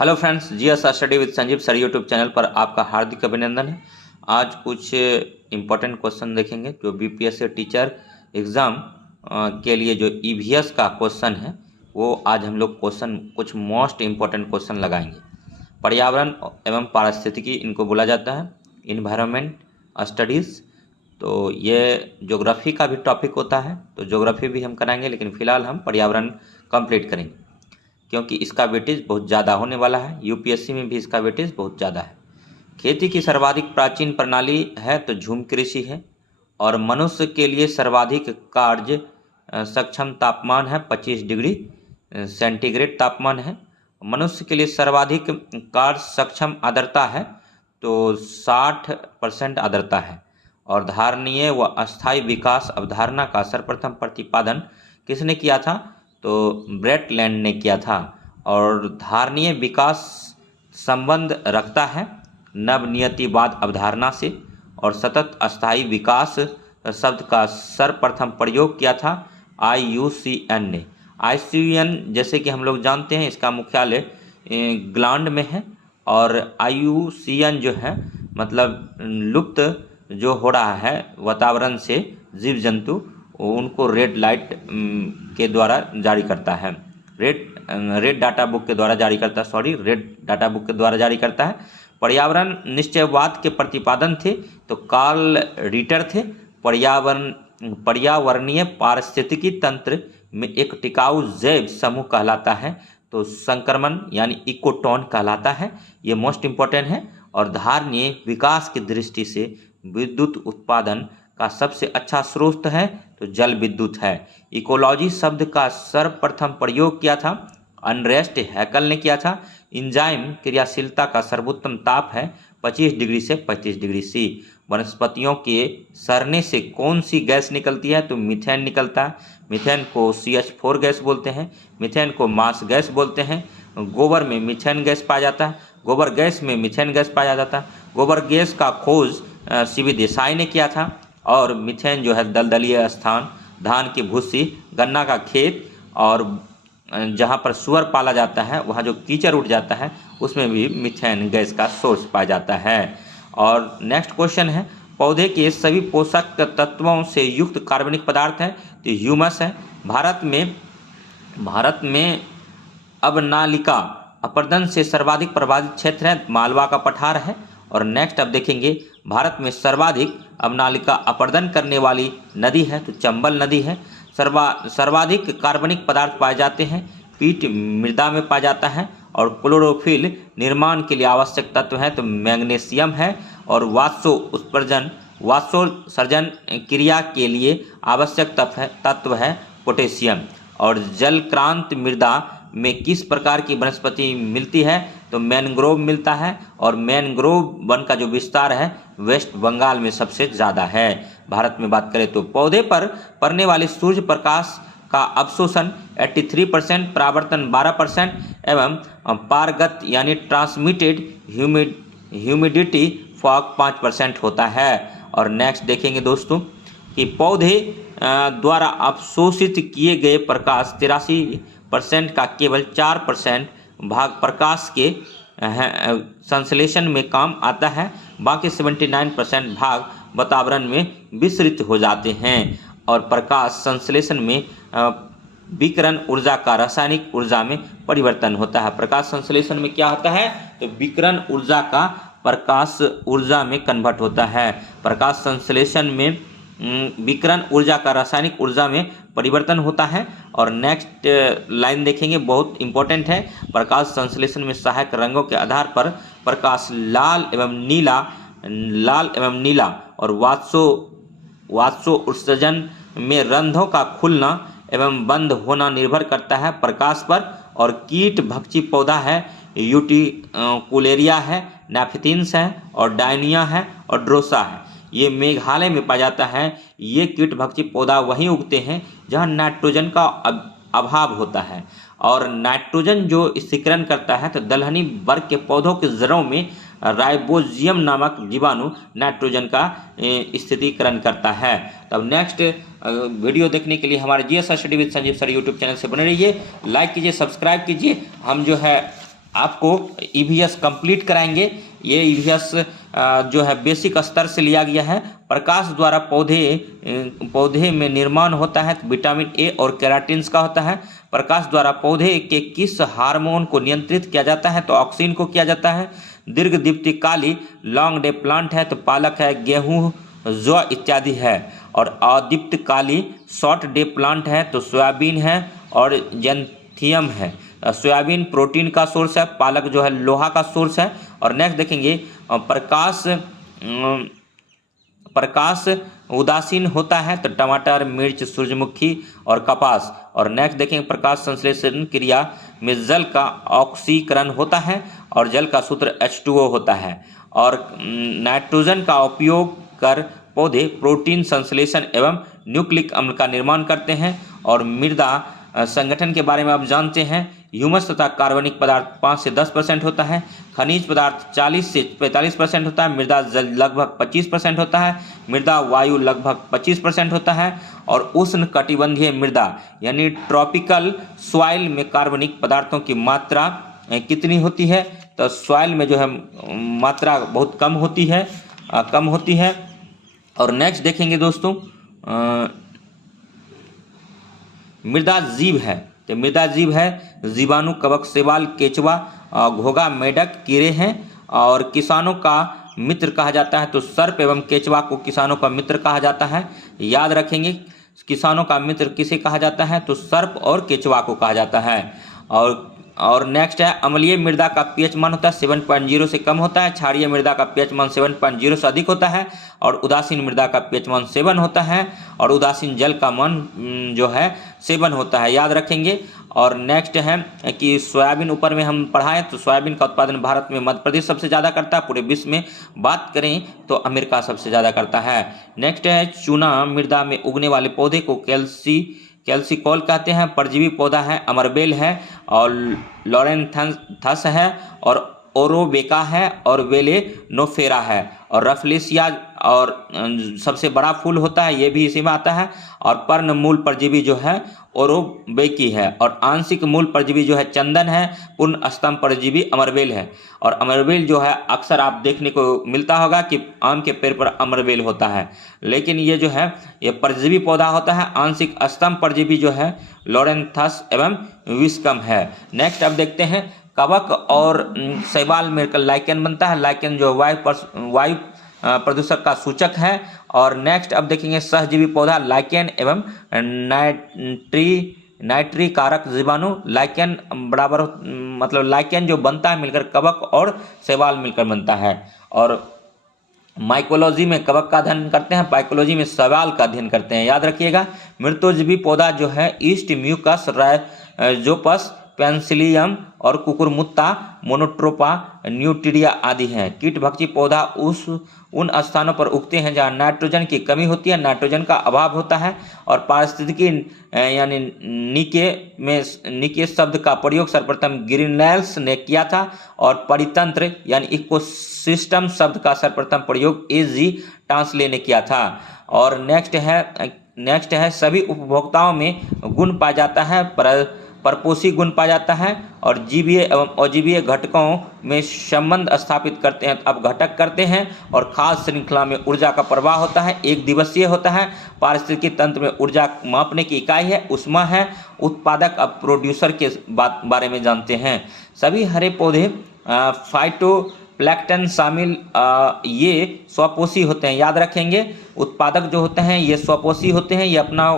Hello friends, GS study with Sanjeev sir YouTube channel पर आपका हार्दिक अभिनंदन है। आज कुछ इम्पोर्टेंट क्वेश्चन देखेंगे जो बीपीएससी टीचर एग्ज़ाम के लिए जो ईवीएस का क्वेश्चन है वो आज हम लोग क्वेश्चन कुछ मोस्ट इम्पोर्टेंट क्वेश्चन लगाएंगे। पर्यावरण एवं पारिस्थितिकी इनको बोला जाता है, इन्वायरमेंट स्टडीज़। तो ये ज्योग्राफी का भी टॉपिक होता है, तो ज्योग्राफी भी हम कराएंगे, लेकिन फ़िलहाल हम पर्यावरण कंप्लीट करेंगे क्योंकि इसका वेटेज बहुत ज़्यादा होने वाला है। यूपीएससी में भी इसका वेटेज बहुत ज़्यादा है। खेती की सर्वाधिक प्राचीन प्रणाली है तो झूम कृषि है, और मनुष्य के लिए सर्वाधिक कार्य सक्षम तापमान है 25 डिग्री सेंटीग्रेड तापमान है। मनुष्य के लिए सर्वाधिक कार्य सक्षम आर्द्रता है तो 60% आर्द्रता है। और धारणीय व अस्थायी विकास अवधारणा का सर्वप्रथम प्रतिपादन किसने किया था? तो ब्रेट लैंड ने किया था। और धारणीय विकास संबंध रखता है नवनियतिवाद अवधारणा से। और सतत अस्थायी विकास शब्द का सर्वप्रथम प्रयोग किया था IUCN ने। IUCN जैसे कि हम लोग जानते हैं इसका मुख्यालय ग्लांड में है, और IUCN जो है मतलब लुप्त जो हो रहा है वातावरण से जीव जंतु, उनको रेड लाइट के द्वारा जारी करता है, रेड डाटा बुक के द्वारा जारी करता है, रेड डाटा बुक के द्वारा जारी करता है। पर्यावरण निश्चयवाद के प्रतिपादन थे तो कार्ल रिटर थे। पर्यावरणीय पारिस्थितिकी तंत्र में एक टिकाऊ जैव समूह कहलाता है तो संक्रमण यानी इकोटोन कहलाता है। ये मोस्ट इम्पोर्टेंट है। और धारणीय विकास की दृष्टि से विद्युत उत्पादन का सबसे अच्छा स्रोत है तो जल विद्युत है। इकोलॉजी शब्द का सर्वप्रथम प्रयोग किया था अनरेस्ट हैकल ने किया था। इंजाइम क्रियाशीलता का सर्वोत्तम ताप है 25 डिग्री से 35 डिग्री सी। वनस्पतियों के सड़ने से कौन सी गैस निकलती है? तो मीथेन निकलता है। मीथेन को CH4 गैस बोलते हैं, मीथेन को मास गैस बोलते हैं। गोबर में मीथेन गैस पाया जाता है, गोबर गैस में मीथेन गैस पाया जाता है। गोबर गैस का खोज CB देसाई ने किया था। और मीथेन जो है दलदलीय स्थान, धान की भूसी, गन्ना का खेत, और जहाँ पर सुअर पाला जाता है वहाँ जो कीचड़ उठ जाता है उसमें भी मीथेन गैस का सोर्स पाया जाता है। और नेक्स्ट क्वेश्चन है, पौधे के सभी पोषक तत्वों से युक्त कार्बनिक पदार्थ है तो ह्यूमस है। भारत में अवनालिका अपर्दन से सर्वाधिक प्रभावित क्षेत्र है मालवा का पठार है। और नेक्स्ट अब देखेंगे, भारत में सर्वाधिक अवनालिका अपर्दन करने वाली नदी है तो चंबल नदी है। सर्वाधिक कार्बनिक पदार्थ पाए जाते हैं पीट मृदा में पाया जाता है। और क्लोरोफिल निर्माण के लिए आवश्यक तत्व है तो मैग्नीशियम है। और वाष्पोत्सर्जन क्रिया के लिए आवश्यक तत्व है पोटेशियम। और जलक्रांत मृदा में किस प्रकार की वनस्पति मिलती है? तो मैनग्रोव मिलता है। और मैनग्रोव वन का जो विस्तार है वेस्ट बंगाल में सबसे ज़्यादा है। भारत में बात करें तो पौधे पर पड़ने वाले सूर्य प्रकाश का अवशोषण 83%, परावर्तन 12% एवं पारगत यानी ट्रांसमिटेड ह्यूमिडिटी फॉग 5% होता है। और नेक्स्ट देखेंगे दोस्तों कि पौधे द्वारा अवशोषित किए गए प्रकाश 83% का केवल 4% भाग प्रकाश के संश्लेषण में काम आता है, बाकी 79% भाग वातावरण में विसरित हो जाते हैं। और प्रकाश संश्लेषण में विकिरण ऊर्जा का रासायनिक ऊर्जा में परिवर्तन होता है। प्रकाश संश्लेषण में क्या होता है? तो विकिरण ऊर्जा का प्रकाश ऊर्जा में कन्वर्ट होता है। प्रकाश संश्लेषण में विकिरण ऊर्जा का रासायनिक ऊर्जा में परिवर्तन होता है। और नेक्स्ट लाइन देखेंगे, बहुत इंपॉर्टेंट है, प्रकाश संश्लेषण में सहायक रंगों के आधार पर प्रकाश लाल एवं नीला और वाष्पो उत्सर्जन में रंध्रों का खुलना एवं बंद होना निर्भर करता है प्रकाश पर। और कीट भक्षी पौधा है यूटिकुलेरिया है, नैफिथिन्स है, और डायनिया है, और ड्रोसा है। ये मेघालय में पाया जाता है। ये कीट भक्षी पौधा वहीं उगते हैं जहाँ नाइट्रोजन का अभाव होता है। और नाइट्रोजन जो स्थिरीकरण करता है तो दलहनी वर्ग के पौधों के जड़ों में राइबोजियम नामक जीवाणु नाइट्रोजन का स्थिरीकरण करता है। तब नेक्स्ट वीडियो देखने के लिए हमारे GS study with Sanjeev sir YouTube channel से बने रहिए। लाइक कीजिए, सब्सक्राइब कीजिए। हम जो है आपको ईवीएस कंप्लीट कराएंगे। ये ईवीएस जो है बेसिक स्तर से लिया गया है। प्रकाश द्वारा पौधे में निर्माण होता है, विटामिन ए और केराटिन का होता है। प्रकाश द्वारा पौधे के किस हार्मोन को नियंत्रित किया जाता है, तो ऑक्सीन को किया जाता है। दीर्घ दीप्तिकाली लॉन्ग डे प्लांट है, तो पालक है, गेहूँ, जौ इत्यादि है। और अदीप्तकाली शॉर्ट डे प्लांट है, तो सोयाबीन है और जेंथियम है। सोयाबीन प्रोटीन का सोर्स है, पालक जो है लोहा का सोर्स है। और नेक्स्ट देखेंगे प्रकाश उदासीन होता है, तो टमाटर, मिर्च, सूरजमुखी और कपास। और नेक्स्ट देखेंगे प्रकाश संश्लेषण क्रिया में जल का ऑक्सीकरण होता है और जल का सूत्र H2O होता है। और नाइट्रोजन का उपयोग कर पौधे प्रोटीन संश्लेषण एवं न्यूक्लिक अम्ल का निर्माण करते हैं। और मृदा संगठन के बारे में आप जानते हैं, ह्यूमस तथा कार्बनिक पदार्थ 5 से 10% होता है, खनिज पदार्थ 40 से 45% होता है, मृदा जल लगभग 25% होता है, मृदा वायु लगभग 25% होता है। और उष्ण कटिबंधीय मृदा यानी ट्रॉपिकल सॉइल में कार्बनिक पदार्थों की मात्रा कितनी होती है, तो सॉइल में जो है मात्रा बहुत कम होती है। और नेक्स्ट देखेंगे दोस्तों मृदा जीव है, तो मृदा जीव है जीवाणु, कवक, शैवाल, केचुआ, घोंघा, मेढक, कीड़े हैं। और किसानों का मित्र कहा जाता है, तो सर्प एवं केचुआ को किसानों का मित्र कहा जाता है। याद रखेंगे किसानों का मित्र किसे कहा जाता है, तो सर्प और केचुआ को कहा जाता है। और नेक्स्ट है अम्लीय मृदा का पीएच मान होता है 7.0 से कम होता है, क्षारीय मृदा का पीएच मान 7.0 से अधिक होता है, और उदासीन मृदा का पीएच मान 7 होता है, और उदासीन जल का मान जो है 7 होता है। याद रखेंगे। और नेक्स्ट है कि सोयाबीन ऊपर में हम पढ़ाएं, तो सोयाबीन का उत्पादन भारत में मध्य प्रदेश सबसे ज़्यादा करता है, पूरे विश्व में बात करें तो अमेरिका सबसे ज़्यादा करता है। नेक्स्ट है चूना मृदा में उगने वाले पौधे को कैल्सिकॉल कहते हैं। परजीवी पौधा है अमरबेल है और लॉरेंथस है और ओरोबेका है और वेलेनोफेरा है। और रफलेसिया और सबसे बड़ा फूल होता है, ये भी इसी में आता है। और पर्ण मूल परजीवी जो है ओरोबेकी है। और आंशिक मूल परजीवी जो है चंदन है। पूर्ण स्तंभ परजीवी अमरबेल है। और अमरबेल जो है अक्सर आप देखने को मिलता होगा कि आम के पेड़ पर अमरबेल होता है, लेकिन ये जो है ये परजीवी पौधा होता है। आंशिक स्तंभ परजीवी जो है लॉरेंथस एवं विस्कम है। नेक्स्ट अब देखते हैं कवक और शैवाल मिलकर लाइकेन बनता है। लाइकेन जो वायु प्रदूषक का सूचक है। और नेक्स्ट अब देखेंगे सहजीवी पौधा लाइकेन एवं नाइट्री कारक जीवाणु। लाइकेन बराबर मतलब लाइकेन जो बनता है मिलकर कवक और शैवाल मिलकर बनता है। और माइकोलॉजी में कवक का अध्ययन करते हैं, बायोलॉजी में शैवाल का अध्ययन करते हैं। याद रखिएगा। मृतोजीवी पौधा जो है ईस्ट म्यूकस राइजोपस पेंसिलियम और कुकुरमुत्ता मोनोट्रोपा न्यूट्रिया आदि हैं। कीटभक्षी पौधा उन स्थानों पर उगते हैं जहां नाइट्रोजन की कमी होती है, नाइट्रोजन का अभाव होता है। और पारिस्थितिकी यानी निके शब्द का प्रयोग सर्वप्रथम ग्रीनलैंड्स ने किया था। और परितंत्र यानी इकोसिस्टम शब्द का सर्वप्रथम प्रयोग A.G. टांसले ने किया था। और नेक्स्ट है सभी उपभोक्ताओं में गुण पाया जाता है, परपोषी गुण पाया जाता है। और जीवीय एवं अजीवीय घटकों में संबंध स्थापित करते हैं, अब घटक करते हैं। और खाद्य श्रृंखला में ऊर्जा का प्रवाह होता है, एक दिवसीय होता है। पारिस्थितिकी तंत्र में ऊर्जा मापने की इकाई है ऊष्मा है। उत्पादक अब प्रोड्यूसर के बारे में जानते हैं। सभी हरे पौधे फाइटोप्लैंक्टन शामिल ये स्वपोषी होते हैं। याद रखेंगे उत्पादक जो होते हैं ये स्वपोषी होते हैं, ये अपना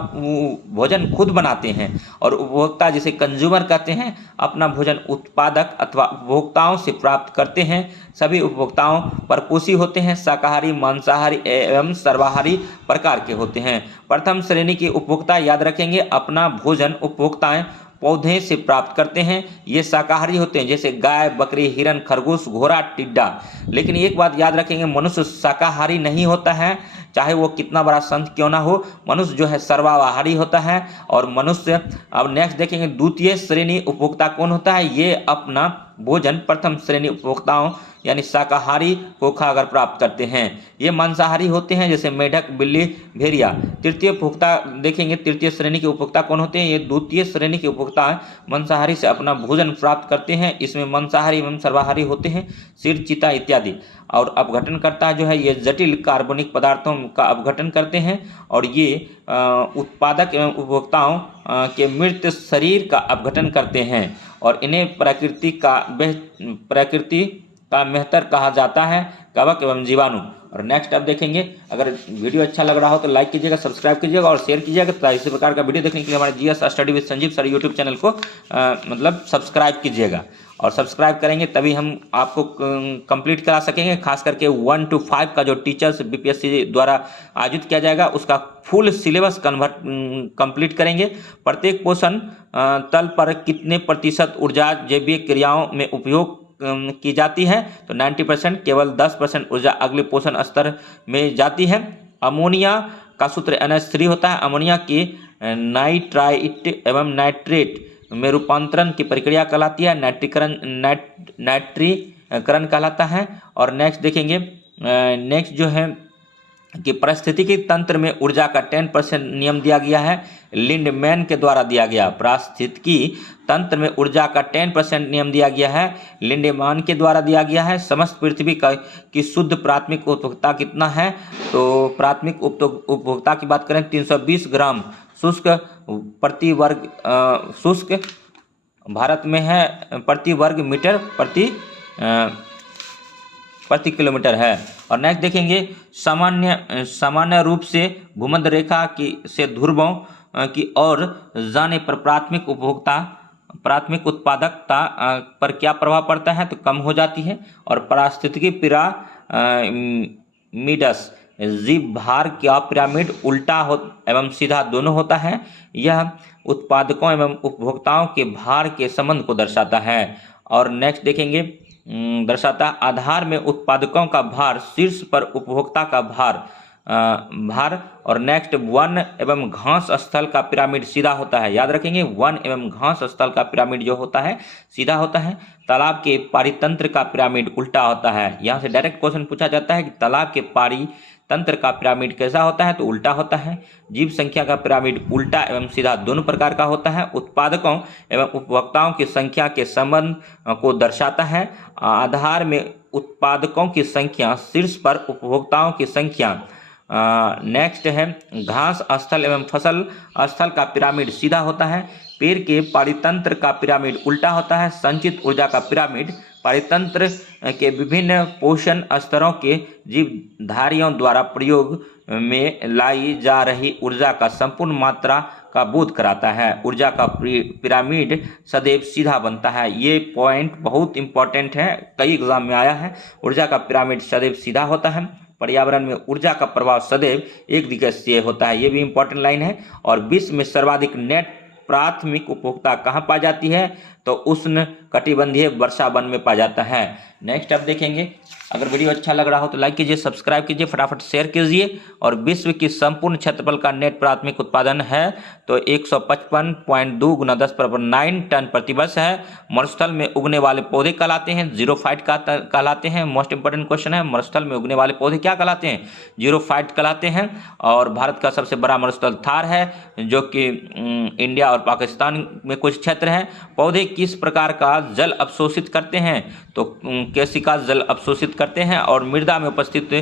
भोजन खुद बनाते हैं। और उपभोक्ता जिसे कंज्यूमर कहते हैं अपना भोजन उत्पादक अथवा उपभोक्ताओं से प्राप्त करते हैं। सभी उपभोक्ताओं परपोषी होते हैं, शाकाहारी, मांसाहारी एवं सर्वाहारी प्रकार के होते हैं। प्रथम श्रेणी के उपभोक्ता याद रखेंगे अपना भोजन उपभोक्ताएं पौधे से प्राप्त करते हैं, ये शाकाहारी होते हैं जैसे गाय, बकरी, हिरन, खरगोश, घोड़ा, टिड्डा। लेकिन एक बात याद रखेंगे मनुष्य शाकाहारी नहीं होता है, चाहे वो कितना बड़ा संत क्यों ना हो। मनुष्य जो है सर्वाहारी होता है। और मनुष्य अब नेक्स्ट देखेंगे द्वितीय श्रेणी उपभोक्ता कौन होता है, ये अपना भोजन प्रथम श्रेणी उपभोक्ताओं यानी शाकाहारी को खाकर प्राप्त करते हैं। ये मांसाहारी होते हैं जैसे मेढक, बिल्ली, भेड़िया। तृतीय उपभोक्ता देखेंगे, तृतीय श्रेणी के उपभोक्ता कौन होते हैं? ये द्वितीय श्रेणी के उपभोक्ता मांसाहारी से अपना भोजन प्राप्त करते हैं। इसमें मांसाहारी एवं सर्वाहारी होते हैं, सिर, चीता इत्यादि। और अपघटनकर्ता जो है ये जटिल कार्बनिक पदार्थों का अपघटन करते हैं और ये उत्पादक एवं उपभोक्ताओं के मृत शरीर का अपघटन करते हैं और इन्हें प्रकृति का मेहतर कहा जाता है, कवक एवं जीवाणु। और नेक्स्ट आप देखेंगे, अगर वीडियो अच्छा लग रहा हो तो लाइक कीजिएगा, सब्सक्राइब कीजिएगा और शेयर कीजिएगा। तो इसी प्रकार का वीडियो देखने के लिए हमारे GS study with Sanjeev sir YouTube channel को सब्सक्राइब कीजिएगा। और सब्सक्राइब करेंगे तभी हम आपको कंप्लीट करा सकेंगे। खास करके 1 to 5 का जो टीचर्स बीपीएससी द्वारा आयोजित किया जाएगा उसका फुल सिलेबस कंप्लीट करेंगे। प्रत्येक पोषण तल पर कितने प्रतिशत ऊर्जा जैविक क्रियाओं में उपयोग की जाती है? तो 90%, केवल 10% ऊर्जा अगले पोषण स्तर में जाती है। अमोनिया का सूत्र NH3 होता है। अमोनिया की नाइट्राइट एवं नाइट्रेट में रूपांतरण की प्रक्रिया कहलाती है, नाइट्रीकरण कहलाता है। और नेक्स्ट देखेंगे, नेक्स्ट जो है कि पारिस्थितिकी तंत्र में ऊर्जा का 10% नियम दिया गया है, लिंडमैन के द्वारा दिया गया। पारिस्थितिकी तंत्र में ऊर्जा का 10% नियम दिया गया है, लिंडमैन के द्वारा दिया गया है। समस्त पृथ्वी की शुद्ध प्राथमिक उपभोक्ता कितना है? तो प्राथमिक उपभोक्ता की बात करें 320 ग्राम शुष्क प्रति वर्ग शुष्क भारत में है, प्रति वर्ग मीटर प्रति किलोमीटर है। और नेक्स्ट देखेंगे, सामान्य रूप से भूमध्य रेखा से ध्रुवों की ओर जाने पर प्राथमिक उत्पादकता पर क्या प्रभाव पड़ता है? तो कम हो जाती है। और पारिस्थितिकी पिरामिड्स जीव भार का पिरामिड उल्टा एवं सीधा दोनों होता है। यह उत्पादकों एवं उपभोक्ताओं के भार के संबंध को दर्शाता है। और नेक्स्ट देखेंगे, दर्शाता आधार में उत्पादकों का भार, शीर्ष पर उपभोक्ता का भार। और नेक्स्ट, वन एवं घास स्थल का पिरामिड सीधा होता है। याद रखेंगे, वन एवं घास स्थल का पिरामिड जो होता है सीधा होता है। तालाब के पारितंत्र का पिरामिड उल्टा होता है। यहाँ से डायरेक्ट क्वेश्चन पूछा जाता है कि तालाब के पारितंत्र का पिरामिड कैसा होता है? तो उल्टा होता है। जीव संख्या का पिरामिड उल्टा एवं सीधा दोनों प्रकार का होता है। उत्पादकों एवं उपभोक्ताओं की संख्या के संबंध को दर्शाता है। आधार में उत्पादकों की संख्या, शीर्ष पर उपभोक्ताओं की संख्या। नेक्स्ट है, घास स्थल एवं फसल स्थल का पिरामिड सीधा होता है। पेड़ के पारितंत्र का पिरामिड उल्टा होता है। संचित ऊर्जा का पिरामिड पारितंत्र के विभिन्न पोषण स्तरों के जीवधारियों द्वारा प्रयोग में लाई जा रही ऊर्जा का संपूर्ण मात्रा का बोध कराता है। ऊर्जा का पिरामिड सदैव सीधा बनता है। ये पॉइंट बहुत इंपॉर्टेंट है, कई एग्जाम में आया है। ऊर्जा का पिरामिड सदैव सीधा होता है। पर्यावरण में ऊर्जा का प्रभाव सदैव एक दिशात्मक होता है, ये भी इंपॉर्टेंट लाइन है। और विश्व में सर्वाधिक नेट प्राथमिक उपभोक्ता कहाँ पाई जाती है? तो उष्ण कटिबंधीय वर्षा वन में पाया जाता है। नेक्स्ट आप देखेंगे, अगर वीडियो अच्छा लग रहा हो तो लाइक कीजिए, सब्सक्राइब कीजिए, फटाफट शेयर कीजिए। और विश्व की संपूर्ण क्षेत्रफल का नेट प्राथमिक उत्पादन है तो 155.2 × 10⁹ टन प्रति वर्ष है। मरुस्थल में उगने वाले पौधे कहलाते हैं जीरोफाइट कहलाते हैं। मोस्ट इंपोर्टेंट क्वेश्चन है, मरुस्थल में उगने वाले पौधे क्या कहलाते हैं? जीरोफाइट कहलाते हैं। और भारत का सबसे बड़ा मरुस्थल थार है जो कि इंडिया और पाकिस्तान में कुछ क्षेत्र है। पौधे किस प्रकार का जल अवशोषित करते हैं? तो केशिका जल अवशोषित करते हैं। और मृदा में उपस्थित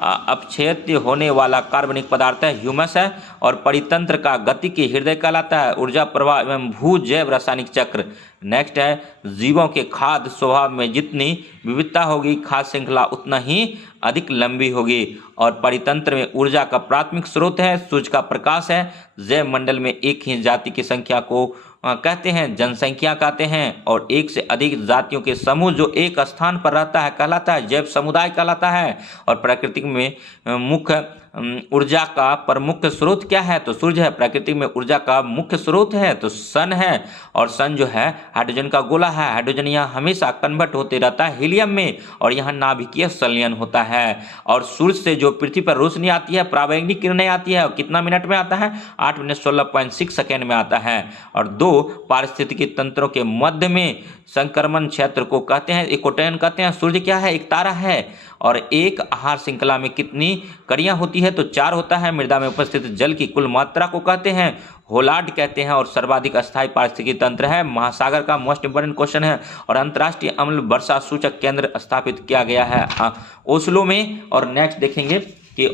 अपक्षेत्य होने वाला कार्बनिक पदार्थ है ह्यूमस है। और परितंत्र का गति के हृदय कहलाता है ऊर्जा प्रवाह एवं भू जैव रासायनिक चक्र। नेक्स्ट है, जीवों के खाद्य स्वभाव में जितनी विविधता होगी खाद्य श्रृंखला उतना ही अधिक लंबी होगी। और परितंत्र में ऊर्जा का प्राथमिक स्रोत है सूर्य का प्रकाश है। जैव मंडल में एक ही जाति की संख्या को कहते हैं जनसंख्या कहते हैं। और एक से अधिक जातियों के समूह जो एक स्थान पर रहता है कहलाता है जैव समुदाय कहलाता है। और प्रकृति में मुख्य ऊर्जा का प्रमुख स्रोत क्या है? तो सूर्य है। प्रकृति में ऊर्जा का मुख्य स्रोत है तो सन है, और सन जो है हाइड्रोजन का गोला है। हाइड्रोजन यहाँ हमेशा कन्वर्ट होते रहता है हीलियम में, और यहाँ नाभिकीय संलयन होता है। और सूर्य से जो पृथ्वी पर रोशनी आती है, पराबैंगनी किरणें आती है, कितना मिनट में आता है? 8 मिनट 16.6 सेकेंड में आता है। और 2 पारिस्थितिकी तंत्रों के मध्य में संक्रमण क्षेत्र को कहते हैं इक्वेटोरियन कहते हैं। सूर्य क्या है? एक तारा है। और एक आहार श्रृंखला में कितनी कड़ियां होती है? तो 4 होता है। मृदा में उपस्थित जल की कुल मात्रा को कहते हैं होलार्ड कहते हैं। और सर्वाधिक अस्थायी पारिस्थितिकी तंत्र है महासागर का। मोस्ट इंपोर्टेंट क्वेश्चन है। और अंतर्राष्ट्रीय अम्ल वर्षा सूचक केंद्र स्थापित किया गया है ओस्लो में। और नेक्स्ट देखेंगे कि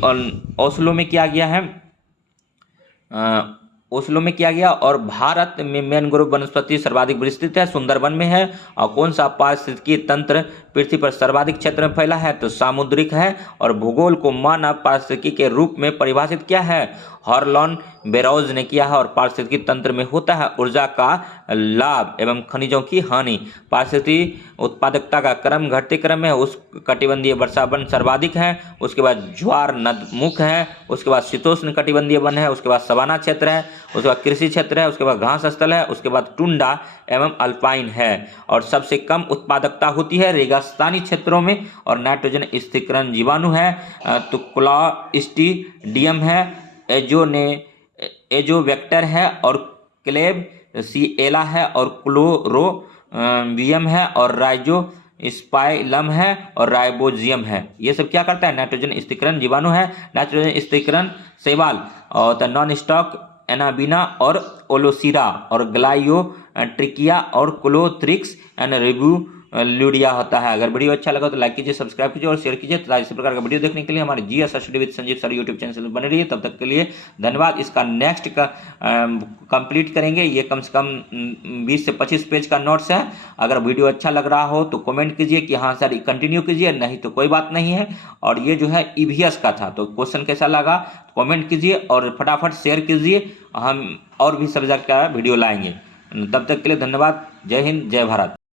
ओस्लो में किया गया है, ओस्लो में किया गया। और भारत में मैंग्रोव वनस्पति सर्वाधिक विस्तृत है, सुंदरबन में है। और कौन सा पारिस्थितिकी तंत्र पृथ्वी पर सर्वाधिक क्षेत्र में फैला है? तो सामुद्रिक है। और भूगोल को मानव पारिस्थितिकी के रूप में परिभाषित किया है हॉर्लोन बेरोज ने किया है। और पारिस्थितिकी तंत्र में होता है ऊर्जा का लाभ एवं खनिजों की हानि। पारिस्थितिकी उत्पादकता का क्रम घटते क्रम में उस कटिबंधीय वर्षावन सर्वाधिक है, उसके बाद ज्वार नदमुख है, उसके बाद शीतोष्ण कटिबंधीय वन है, उसके बाद सवाना क्षेत्र है, उसके बाद कृषि क्षेत्र है, उसके बाद घास स्थल है, उसके बाद टुंडा एवं अल्पाइन है। और सबसे कम उत्पादकता होती है रेगिस्तानी क्षेत्रों में। और नाइट्रोजन स्थिरीकरण जीवाणु है तो क्लॉस्ट्रीडियम है, एजोवेक्टर है, और क्लेबसिएला है, और क्लोरोवियम है, और राइजोस्पाइलम है, और राइबोजियम है। ये सब क्या करता है? नाइट्रोजन स्थिरीकरण जीवाणु है। नाइट्रोजन स्थिरीकरण शैवाल और नॉन स्टॉक एनाबिना और ओलोसीरा और ग्लाइयोट्रिकिया और क्लोथ्रिक्स एंड रिब्यूलिडिया होता है। अगर वीडियो अच्छा लगा तो लाइक कीजिए, सब्सक्राइब कीजिए और शेयर कीजिए। तथा इसी प्रकार का वीडियो देखने के लिए हमारे GS study with Sanjeev sir YouTube channel बने रहिए। तब तक के लिए धन्यवाद। इसका नेक्स्ट का कंप्लीट करेंगे। ये कम से कम 20 से 25 पेज का नोट्स है। अगर वीडियो अच्छा लग रहा हो तो कमेंट कीजिए कि हाँ सर कंटिन्यू कीजिए, नहीं तो कोई बात नहीं है। और ये जो है ईवीएस का था, तो क्वेश्चन कैसा लगा कमेंट कीजिए और फटाफट शेयर कीजिए। हम और भी सब्जेक्ट का वीडियो लाएंगे। तब तक के लिए धन्यवाद। जय हिंद, जय भारत।